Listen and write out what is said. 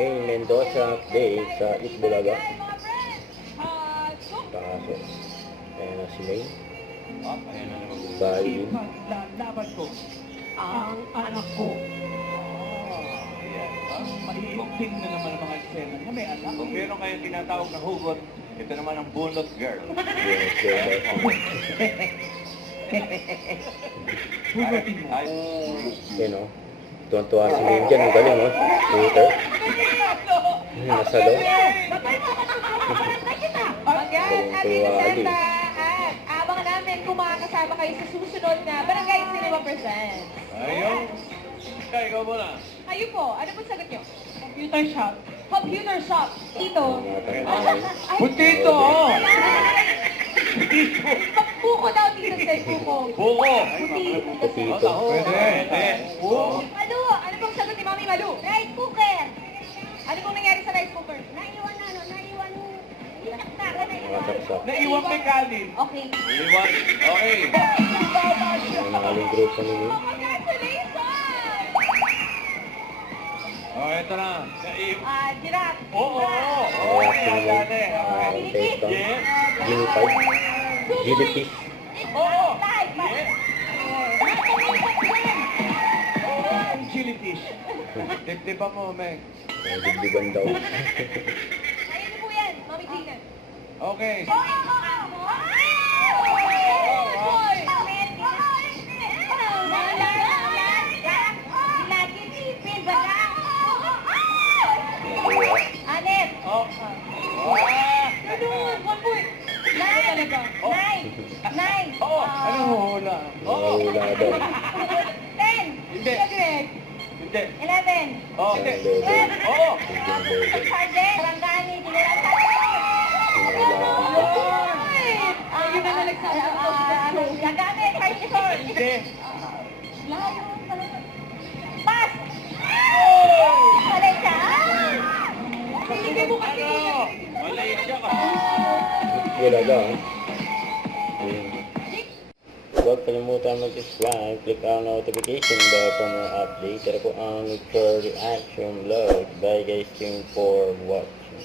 May Mendoza update sa Itbulaga. Pasok. Ayan na si May. Ayan na naman. Bali. Ipaglalaban ko ang anak ko. Ayan. Mahihigting na naman ang mga eksena na may anak. Kung meron kayong tinatawag na hugot, ito naman ang bunot girl. Yes, yes, Hugutin mo. Ay, Yan o. Tuwan-tuwa si May dyan. Ang galing o. Twitter. Nasalo. Again, at Galing Inesenta, at abang namin kung makakasama kayo sa susunod na Barangay Cinema Presents. ayun. Ikaw, ikaw muna. Kayo po, ano po sagot nyo? Computer shop. Computer shop. Tito. Ay, Putito! Puko daw dito sa puko. Buko. Puti. Putito. Pwede. Malu, ano pong sagot ni Mami Malu? Rice cooker. Ano pong nangyari sa rice cooker? Naiwan. Masaksak. Naiwan may kanin. Okay. Iwan. Okay. Ang nakaling group sa nila. Congratulations! Oh, ito na. Giraffe. Oo. Okay, dali. Okay. Yes. Gini 5. Gini fish. Oo. Live. Ang chili fish. Tip-tipan mo, Meg. Digdigan daw. Ayun po yan, Mami Gina. Okay. Anet. Oh. Doon, 1 point. Nine. Nine. Oo. Ano hula? Oo. Wala daw. 10. Hindi. Greg. Hindi. 11. Oo. Hindi. Ang Oo. Sergeant. Barangani. General Ayun na nagsabi. Gagamit. Partition. Hindi. Layo. Pass. Mali siya. Sige mo kasi. Ano? Malaysia ka. Wala daw. Ayun. Huwag kalimutan mag-subscribe, click ang notification bell for more updates. Tara po ang for reaction vlog. Bye guys, thank you for watching.